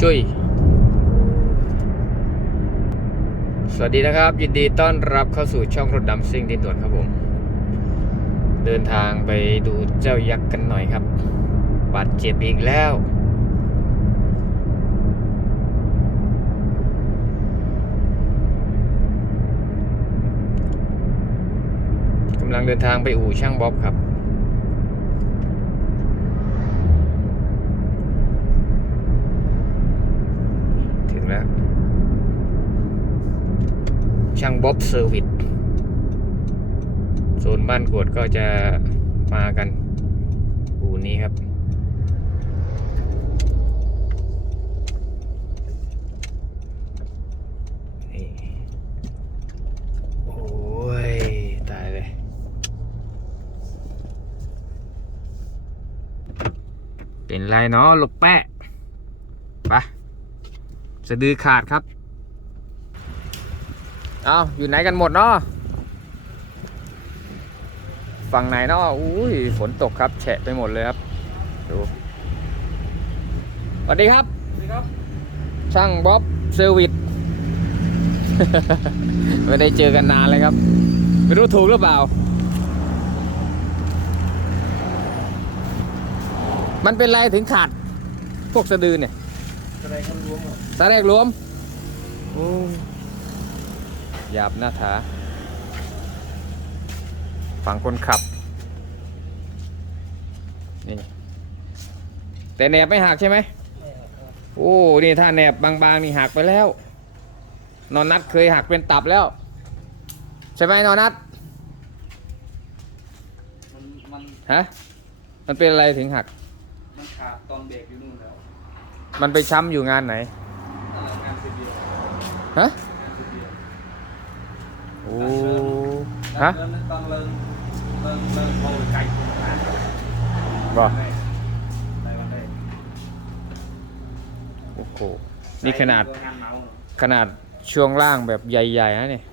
จุ้ย สวัสดีนะครับ ยินดีต้อนรับเข้าสู่ช่องรถดำซิ่งดินด่วนครับผม เดินทางไปดูเจ้ายักษ์กันหน่อยครับ บาดเจ็บอีกแล้ว กำลังเดินทางไปอู่ช่างบ๊อบครับ แล้ว ช่างบ๊อบเซอร์วิสโซนบ้านกวดก็จะมากันอู่นี้ครับ นี่ โอ้ย ตายเลย เป็นไรเนาะลูกแปะไปะ สะดือขาดครับ เอาอยู่ไหนกันหมดเนาะฝั่งไหนเนาะอุ้ยฝนตกครับแฉะไปหมดเลยครับดูสวัสดีครับสวัสดีครับ ช่างบ๊อบเซอร์วิสไม่ได้เจอกันนานเลยครับ ไม่รู้ถูกหรือเปล่า มันเป็นไรถึงขาดพวกสะดือเนี่ยอะไรกันรวมอะ สาแรกรวมโอ้หยาบหน้าถาฝั่งคนขับ นี่ แต่แหนบไม่หักใช่ไหม โอ้ นี่ถ้าแหนบบางๆ นี่หักไปแล้ว นอนนัดเคยหักเป็นตับแล้ว ใช่ไหมนอนนัดมันมันฮะ มันเป็นอะไรถึงหัก มันขาดตอนเบรกอยู่นู่นแล้ว มันไปช้ำอยู่งานไหน ฮะงานสิบเดียวโอ้ฮะฮะตอนเริ่มเริ่มเริ่มโอ้ยไก่ตรงนั้นบ่ได้ได้วันได้โอ้โหนี่ขนาดงานเมาส์ขนาดช่วงล่างแบบใหญ่ๆนะเนี่ย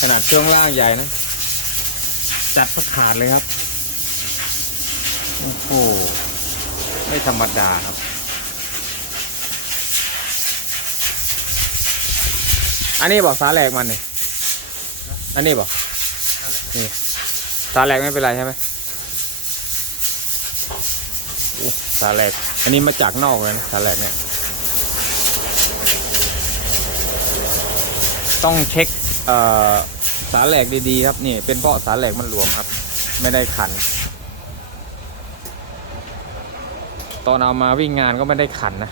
ขนาดช่วงล่างใหญ่นะ จัดก็ขาดเลยครับโอ้โห ไม่ธรรมดาครับ อันนี้บอกสาแหลกมันนี่อันนี้บอกนี่สาแหลกไม่เป็นไรใช่ไหมสาแหลก อันนี้มาจากนอกเลยนะสาแหลกเนี่ย ต้องเช็คเอ่อสาแหลกดีๆครับ นี่ เป็นเพราะสาแหลกมันหลวมครับ ไม่ได้ขัน ตอนเอามาวิ่งงานก็ไม่ได้ขันนะ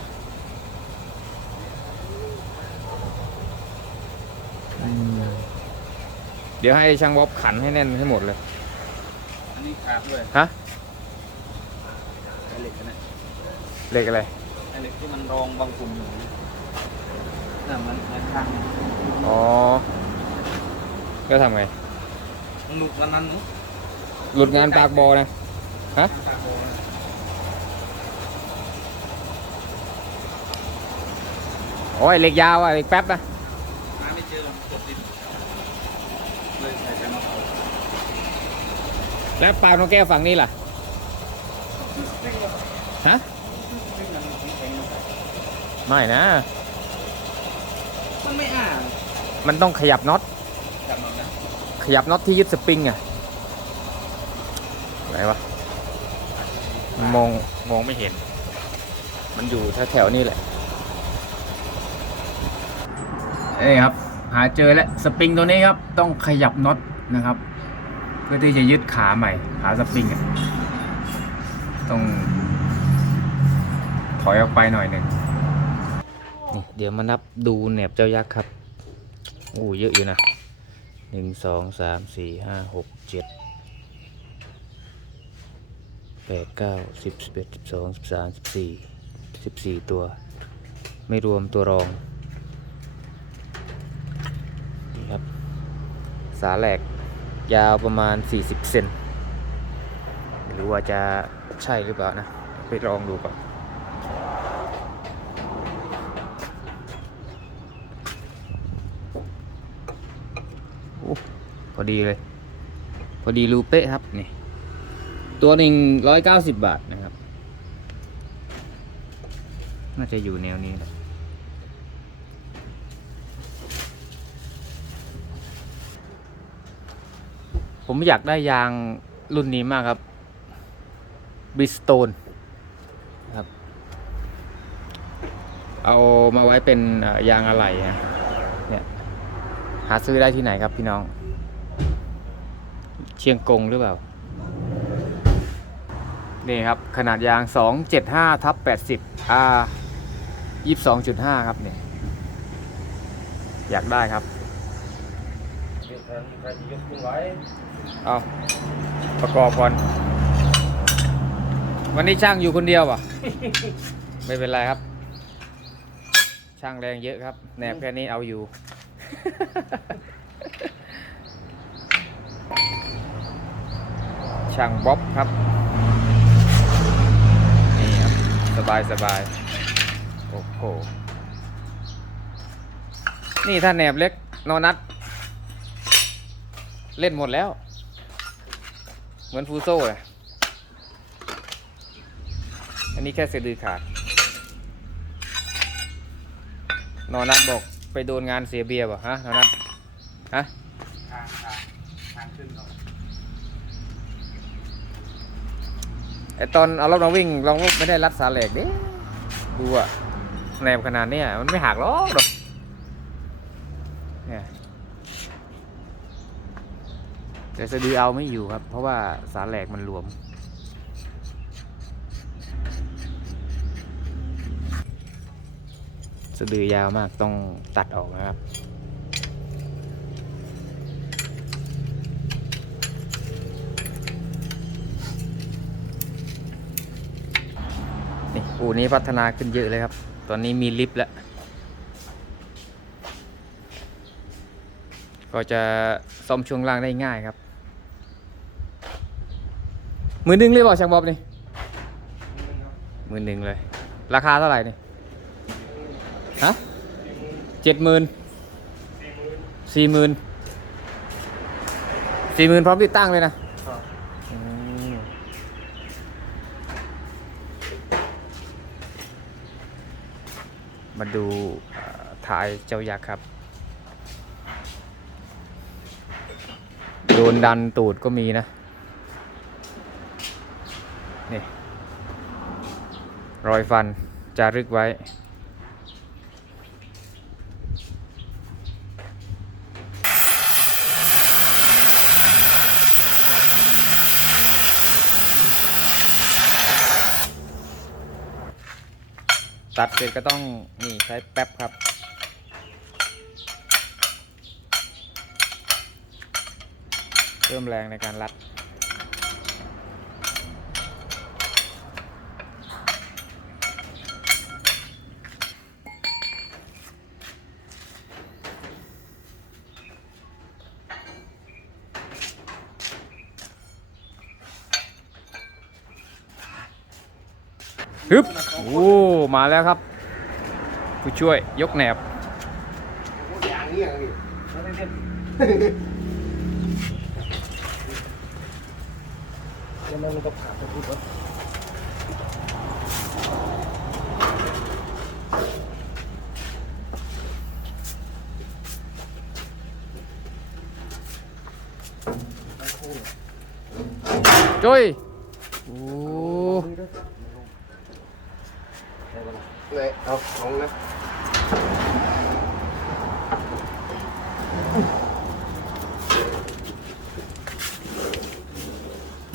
อืมเดี๋ยวให้ช่างบ๊อบขันให้แน่นให้หมดเลย อันนี้ขาดด้วยฮะไอเหล็กอันนะเหล็กอะไรไอเหล็กที่มันรองบางกลุ่มอยู่น่ะมันมันข้างอ๋อ ก็ทำไงมันหลุดวันนั้นนู้นหลุดงานปากบอนะฮะตาโบน โอ้ยเหล็กยาวอะเหล็กแป๊บนะหาไม่เจอมันกดติดเลยใส่ใจมาเอาแล้วปากนกแก้วฝั่งนี้ล่ะฮะไม่นะ มันไม่อ่านมันต้องขยับน็อตจำมันนะขยับน็อตที่ยึดสปริงอะไหนวะมองมองไม่เห็น มันอยู่แถวๆนี่แหละ เอ้ยครับ หาเจอแล้วสปริงตัวนี้ครับต้องขยับน็อตนะครับ เพื่อที่จะยึดขาใหม่ ขาสปริงอะต้องถอยออกไปหน่อยหนึ่งนี่เดี๋ยวมานับดูแหนบเจ้ายักษ์ครับโอ้เยอะอยู่นะหนึ่งสองสามสี่ห้าหกเจ็ดแปดเก้าสิบสิบเอ็ดสิบสองสิบสามสิบสี่สิบสี่ตัว ไม่รวมตัวรอง นี่ครับ สาแหลกยาวประมาณ 40 เซนไม่รู้ว่าจะใช่หรือเปล่านะ ไปลองดูก่อนพอดีเลย พอดีรูเป๊ะครับนี่ตัวหนึ่งร้อยเก้าสิบบาทนะครับ น่าจะอยู่แนวนี้แหละ ผมอยากได้ยางรุ่นนี้มากครับบริสโตนครับ เอามาไว้เป็นยางอะไหล่เนี่ย หาซื้อได้ที่ไหนครับพี่น้อง เชียงกงหรือเปล่า นี่ครับ ขนาดยาง 275ทับ80 R 22.5 ครับเนี่ย อยากได้ครับ เดี๋ยวการการยกขึ้นไว้เอาประกอบก่อน วันนี้ช่างอยู่คนเดียวป่ะ ไม่เป็นไรครับ ช่างแรงเยอะครับ แหนบแค่นี้เอาอยู่ ช่างบ๊อบครับ นี่ครับ สบายสบายโอ้โห นี่ถ้าแหนบเล็กนอนัด เล่นหมดแล้ว เหมือนฟูโซ่เลยอันนี้แค่สะดือขาด นอนัดบอกไปโดนงานเสียเบียร์ป่ะฮะนอนัดฮะทางทางทางขึ้นเราไอตอนเอารถมาวิ่งลองไม่ได้รัดสาเหล็กดิดูอะแนบขนาดเนี้ยมันไม่หักหรอกดอกเนี่ย แต่สะดือเอาไม่อยู่ครับ เพราะว่าสาเหลกมันหลวม สะดือยาวมากต้องตัดออกนะครับนี่อู่นี้พัฒนาขึ้นเยอะเลยครับ ตอนนี้มีลิฟต์แล้ว ก็จะซ่อมช่วงล่างได้ง่ายครับ มือหนึ่งเลยบอกช่างบ๊อบนี่มือหนึ่งเลย ราคาเท่าไหร่นี่ฮะเจ็ดหมื่นสี่หมื่นสี่หมื่นพร้อมติดตั้งเลยนะมาดูเอ่ายเจ้ายักษ์ครับ โดนดันตูดก็มีนะ นี่ รอยฟันจารึกไว้ ตัดเสร็จก็ต้องนี่ใช้แป๊บครับเพิ่มแรงในการรัด ฮึบโอ้มาแล้วครับ ผู้ช่วยยกแหนบอย่างนี้อย่างนี้แล้วมันก็ผ่านไปพูดว่าจุ้ยโอ้ เลยเอาของนะ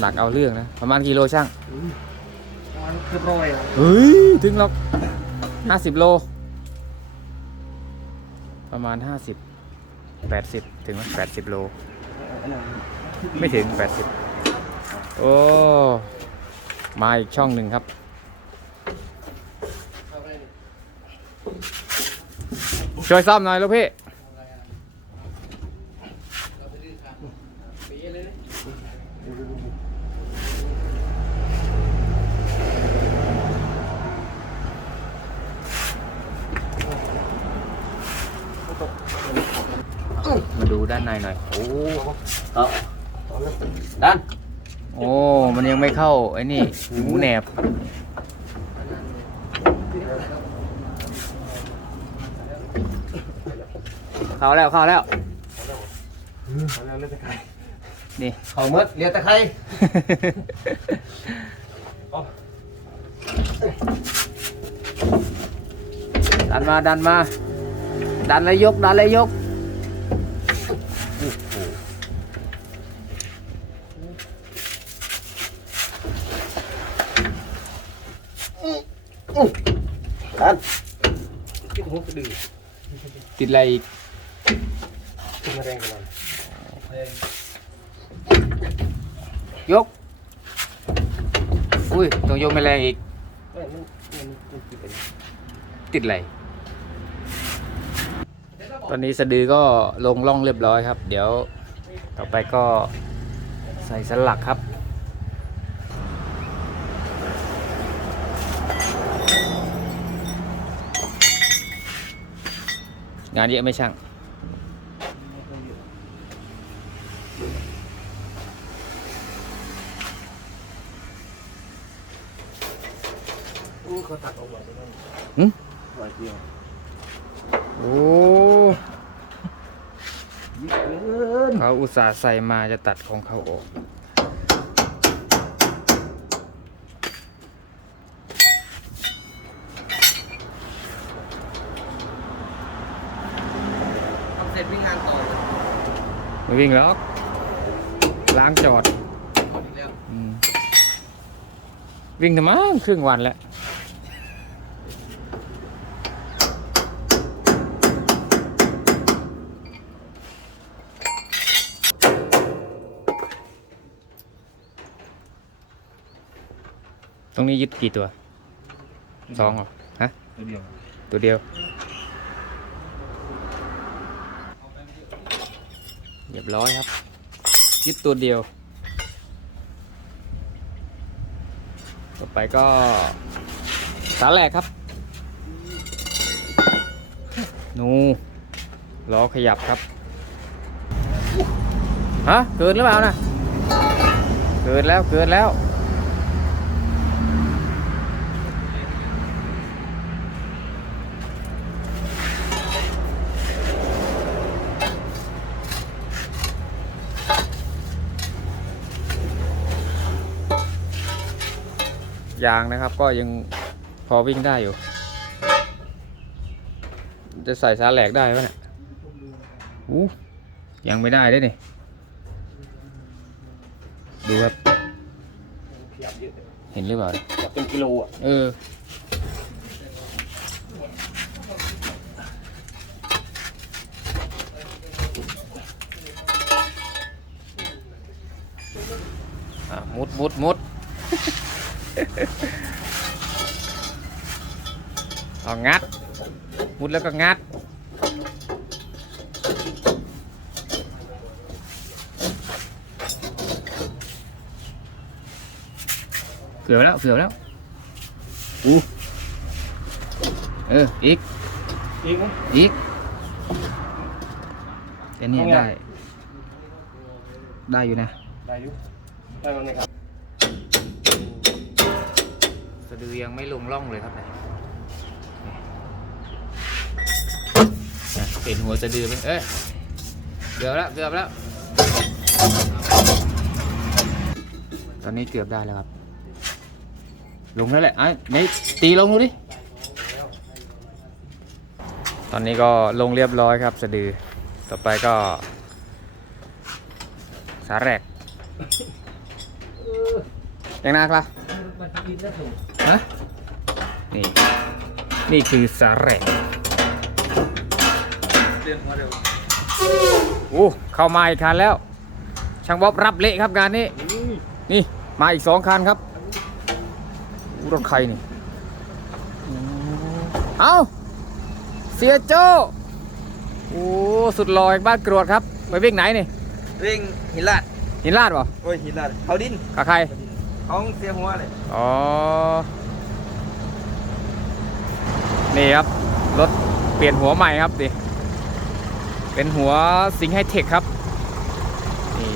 หนักเอาเรื่องนะ ประมาณกิโลช่างมันคือร้อยอะเฮ้ย ถึงหรอกห้าสิบโล ประมาณห้าสิบแปดสิบถึงแปดสิบโล ไม่ถึงแปดสิบโอ้ มาอีกช่องหนึ่งครับ ช่วยซ่อมหน่อยลูกพี่มาดูด้านในหน่อย โอ้เอาดันโอ้ มันยังไม่เข้าไอ้นี่หูแหนบ เข้าแล้วเข้าแล้วนี่ เขาเมดเรียกตะไคร้ดันมาดันมา ดันเลยยกดันเลยยกดันคิดหัวกระดือติดอะไรอีกขึ้นมาแร งกันหน่อยยก อุ้ยต้องยกไม่แรงอีกเอ้ยมันมันมันติดอะไรติดอะไรตอนนี้สะดือก็ลงล่องเรียบร้อยครับ เดี๋ยวต่อไปก็ใส่สลักครับงานเยอะไหม่ช่าง เขาตัดออกหมดแล้วหึหน่อยเดียวโอ้ยิ่งเกินเขาอุตส่าห์ใส่มาจะตัดของเขาออกทำเสร็จวิ่งงานต่อเลยไม่วิ่งแล้วล้างจอดแล้ว อืมวิ่งทำไมครึ่งวันแล้ว รงนี้ยึดกี่ตัวสองเหรอฮะตัวเดียวตัวเดียวเรียบร้อยครับ ยึดตัวเดียว ต่อไปก็สาแหลกครับ นูล้อขยับครับ ฮะ เกินหรือเปล่านะ เกินแล้วเกินแล้ว ยางนะครับ ก็ยังพอวิ่งได้อยู่ จะใส่สาแหลกได้ปะเนี่ยอู้ยังไม่ได้ด้วยนี่ดูครับขยับเยอะเลยเห็นหรือเปล่าขยับเป็นกิโลอะเอออะมุดมุดมุด เอางัดมุดแล้วก็งัด เกือบแล้วเกือบแล้วอู้เอออีก อีกไหมอีกแต่เนี่ยเอาไงได้ ได้อยู่นะ ได้อยู่ได้มันไหมครับะดือยังไม่ลงร่องเลยครับเนี่ยอะเห็นหัวสะดือไหมเอ้ยเกือบแล้วเกือบแล้ว ตอนนี้เกือบได้แล้วครับ ลงแล้วแหละไอ้ไหนตีลงดูดิ ตอนนี้ก็ลงเรียบร้อยครับสะดือ ต่อไปก็ สาแรก ยังนักละ มันกินได้ถูกฮะนี่ นี่คือสาแรกเรียนมาเร็วโอ้เข้ามาอีกคันแล้ว ช่างบ๊อบรับเละครับงานนี้ นี่ มาอีกสองคันครับอู้รถใครนี่ เอาเสียโจ้โอ้ สุดหล่อแห่งบ้านกรวดครับ ไปวิ่งไหนนี่วิ่งหินลาดหินลาดบ่โอ้ยหินลาดเขาดินกับใคร เขาเสียหัวเลยอ๋อ นี่ครับ รถเปลี่ยนหัวใหม่ครับดิเป็นหัวสิงห์ไฮเทคครับ นี่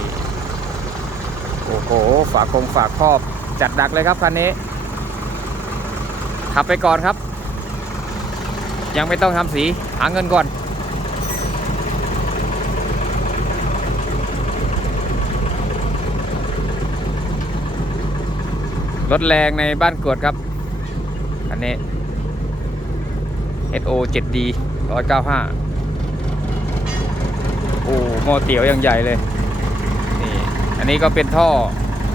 โอ้โห ฝาคงฝากครอบจัดดักเลยครับคันนี้ ขับไปก่อนครับ ยังไม่ต้องทำสี หาเงินก่อน รถแรงในบ้านกวดครับคันนี้ SO 7D 195 โอ้หม้อเตี๋ยวยังใหญ่เลย นี่ อันนี้ก็เป็นท่อ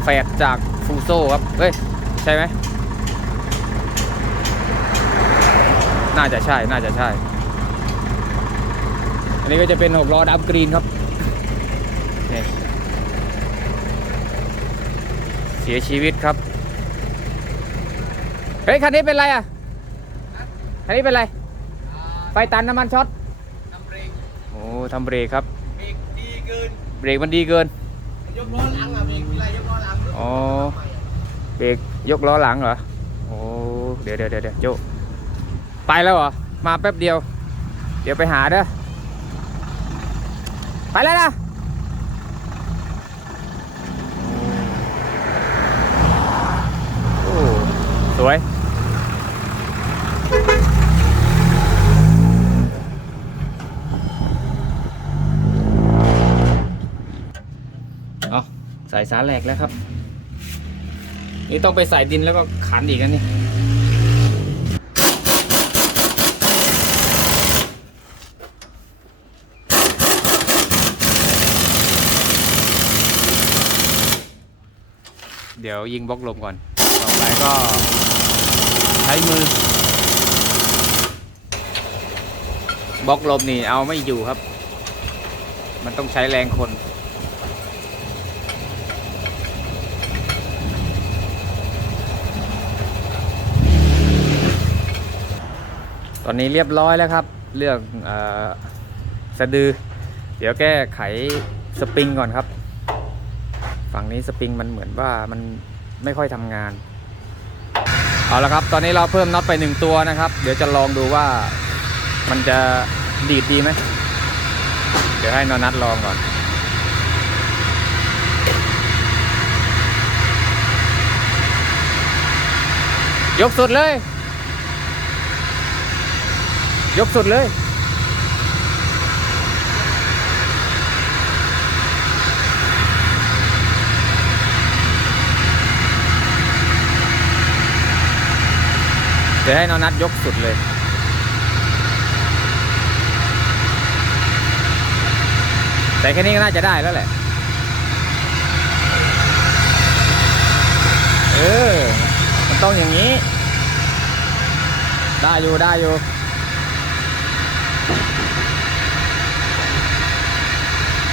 แฝดจากฟูโซครับ เฮ้ย ใช่ไหม น่าจะใช่ น่าจะใช่ อันนี้ก็จะเป็นหกล้อดับกรีนครับ นี่ เสียชีวิตครับ ฮ้ยคันนี้เป็นไรอะคันนี้เป็นไรไฟตันน้ำมันช็อตทำเบรกโอ้ทำเบรกครับเบรกดีเกินเบรกมันดีเกินยกล้อหลังอะเบรกเวลายกล้อหลังอ๋อเบรกยกล้อหลังเหรอโอ้เดี๋ยวเดี๋ยวเดี๋ยวเดี๋ยวโจไปแล้วเหรอมาแป๊บเดียว เดี๋ยวไปหาเด้อไปแล้วนะโอ้สวย เอาใส่สาแหลกแล้วครับ นี่ต้องไปใส่ดินแล้วก็ขันอีกนะนี่เดี๋ยวยิงบล็อกลมก่อน ต่อไปก็ใช้มือบล็อกลมนี่เอาไม่อยู่ครับ มันต้องใช้แรงคน ตอนนี้เรียบร้อยแล้วครับเรื่องอสะดือ เดี๋ยวแก้ไขสปริงก่อนครับ ฝั่งนี้สปริงมันเหมือนว่ามันไม่ค่อยทำงาน เอาละครับ ตอนนี้เราเพิ่มน็อตไปหนึ่งตัวนะครับ เดี๋ยวจะลองดูว่ามันจะดีดดีไหม เดี๋ยวให้นอนัดลองก่อนยกสุดเลย ยกสุดเลย เดี๋ยวให้น้องนัดยกสุดเลยแต่แค่นี้ก็น่าจะได้แล้วแหละ เออ มันต้องอย่างนี้ ได้อยู่ ได้อยู่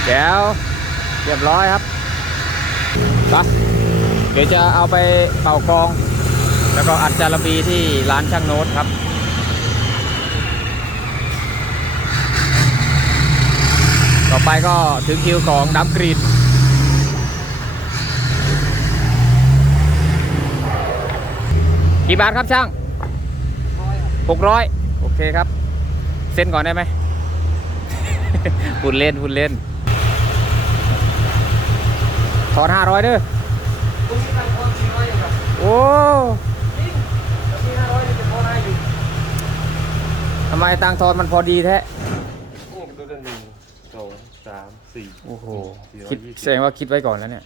แก้วเรียบร้อยครับไปะเดี๋ยวจะเอาไปเป่ากอง แล้วก็อัดจารบีที่ร้านช่างโน้ตครับต่อไปก็ถึงคิวของดับกรีนกี่บาทครับช่างหกร้อยโอเคครับเส้นก่อนได้ไหมพูดเล่นพูดเล่น อนห้าร้อยเด้อตรงนี้ทำความจริงว่าอย่างไรโอ้จริงตรงนี้ห้าร้อยนี่เป็นพอได้อยู่ทำไมตังค์ทอนมันพอดีแท้โอ้ตัวหนึ่งสองสามสี่โอ้โหสี่ร้อยคิดยี่สิบแสดงว่าคิดไว้ก่อนแล้วเนี่ย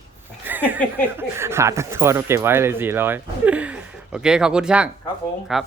หาตังค์ทอนมาเก็บไว้เลยสี่ร้อยโอเค ขอบคุณช่าง ครับผม ครับ